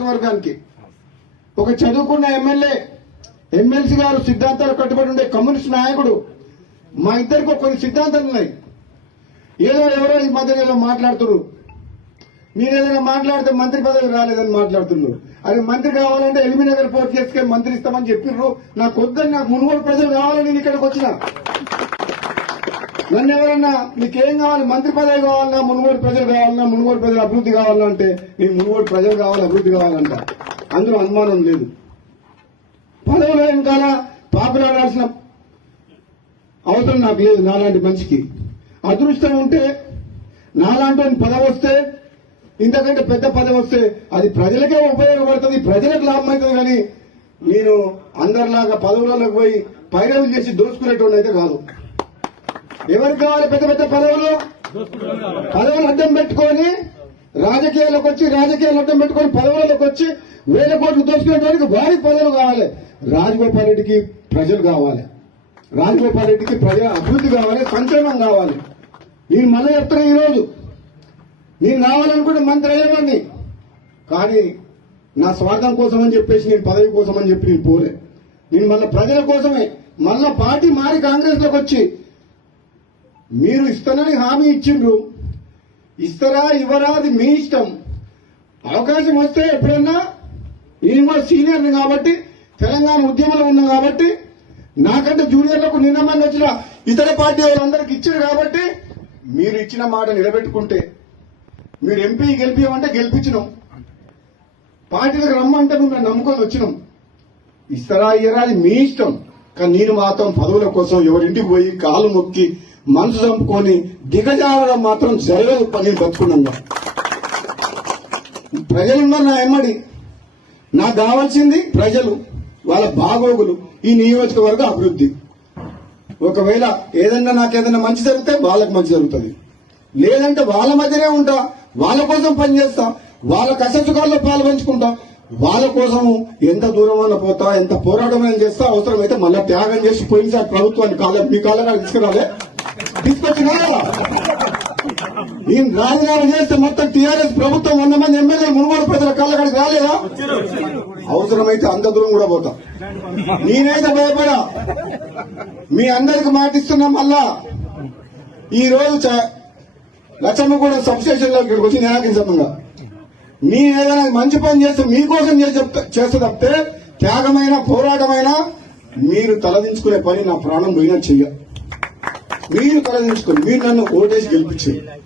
వర్గానికి ఒక చదువుకున్న ఎమ్మెల్యే ఎమ్మెల్సీ గారు సిద్ధాంతాలు కట్టుబడి ఉండే కమ్యూనిస్ట్ నాయకుడు. మా ఇద్దరికి కొన్ని సిద్ధాంతాలు ఉన్నాయి. ఏదో ఎవరో ఈ మధ్య ఏదో మాట్లాడుతున్నారు. మీరు ఏదైనా మాట్లాడితే మంత్రి పదవి రాలేదని మాట్లాడుతున్నారు. అది మంత్రి కావాలంటే ఎల్బీ నగర్ పోర్ట్ చేసుకొని మంత్రి ఇస్తామని చెప్పిర్రు. నాకు వద్దని నాకు మునుగోడు ప్రజలు కావాలని నేను ఇక్కడికి వచ్చిన. నన్ను ఎవరన్నా నీకేం కావాలి? మంత్రి పదవి కావాలన్నా మునుగోడు ప్రజలు కావాలన్నా మునుగోడు ప్రజలు అభివృద్ధి కావాలన్నా అంటే నీకు మునుగోడు ప్రజలు కావాలి అభివృద్ధి కావాలంట. అందులో అనుమానం లేదు. పదవులు వెనకాల పాపలాడాల్సిన అవసరం నాకు లేదు నాలాంటి మనిషికి. అదృష్టం ఉంటే నాలాంటి పదవి వస్తే ఇంతకంటే పెద్ద పదవి వస్తే అది ప్రజలకే ఉపయోగపడుతుంది ప్రజలకు లాభం అవుతుంది కానీ నేను అందరిలాగా పదవులలోకి పోయి పైరవులు చేసి దోచుకునేటువంటి అయితే కాదు. ఎవరికి కావాలి పెద్ద పెద్ద పదవులు? పదవులు అడ్డం పెట్టుకొని రాజకీయాల్లోకి వచ్చి రాజకీయాలు అడ్డం పెట్టుకొని పదవులకు వచ్చి వేల కోట్లు దోచుకునేటువంటి వారికి పదవులు కావాలి. రాజగోపాల్ రెడ్డికి ప్రజలు కావాలి. రాజగోపాల్ రెడ్డికి ప్రజల అభివృద్ధి కావాలి సంక్షేమం కావాలి. నేను మళ్ళీ చెప్తున్నా ఈరోజు. నేను కావాలనుకుంటే మంత్రి అయ్యేవాడిని. కానీ నా స్వార్థం కోసం అని చెప్పేసి నేను పదవి కోసం అని చెప్పి నేను పోలే. నేను మళ్ళీ ప్రజల కోసమే. మళ్ళా పార్టీ మారి కాంగ్రెస్లోకి వచ్చి మీరు ఇస్తానని హామీ ఇచ్చిండ్రు. ఇస్తారా ఇవ్వరా అది మీ ఇష్టం. అవకాశం వస్తే ఎప్పుడన్నా నేను కూడా సీనియర్ని కాబట్టి తెలంగాణ ఉద్యమంలో ఉన్నా కాబట్టి నాకంటే జూనియర్లకు నిన్న మంది వచ్చిన ఇతర పార్టీ వాళ్ళందరికి ఇచ్చారు కాబట్టి మీరు ఇచ్చిన మాట నిలబెట్టుకుంటే మీరు ఎంపీ గెలిపించమంటే గెలిపించినాం. పార్టీలకు రమ్మంటే మేము నమ్ముకొని వచ్చినాం. ఇస్తారా ఇయ్యరా అది మీ ఇష్టం. కానీ నేను మాత్రం పదవుల కోసం ఎవరింటికి పోయి కాలు మొక్కి మనసు చంపుకొని దిగజారడం మాత్రం జరగదు పని బతుకున్నాను ప్రజలున్నారు నా ఎమ్మడి. నాకు కావాల్సింది ప్రజలు వాళ్ళ బాగోగులు ఈ నియోజకవర్గ అభివృద్ధి. ఒకవేళ ఏదన్నా నాకు ఏదైనా మంచి జరిగితే వాళ్ళకి మంచి జరుగుతుంది. లేదంటే వాళ్ళ మధ్యనే ఉంటా వాళ్ళ కోసం పనిచేస్తా వాళ్ళ కష్టసుఖాల్లో పాలు పంచుకుంటా వాళ్ళ కోసం ఎంత దూరం పోతా ఎంత పోరాటం అయినా చేస్తా అవసరమైతే మళ్ళీ త్యాగం చేసి పోయినసారి ప్రభుత్వాన్ని కాలం మీ కాలంగా తీసుకురాలే. తీసుకొచ్చినా నేను రాజీనామా చేస్తే మొత్తం టీఆర్ఎస్ ప్రభుత్వం వంద మంది ఎమ్మెల్యే మునుగోడు ప్రజల కాళ్ళకాడికి రాలేదా? అవసరమైతే అంత దూరం కూడా పోతా. నేనైతే భయపడా. మీ అందరికి మాటిస్తున్నా మళ్ళా. ఈ రోజు చ- లచ్చమ్మగూడ సబ్స్టేషన్లో ఇక్కడికి వచ్చి నిరాకరించమంగా నేను ఏదైనా మంచి పని చేస్తే మీకోసం చెప్తా- చేస్తే తప్పితే త్యాగమైన పోరాటమైన మీరు తలదించుకునే పని నా ప్రాణం పోయినా చెయ్య. మీరు తలదించుకొని మీరు నన్ను ఓటేసి గెలిపించారు.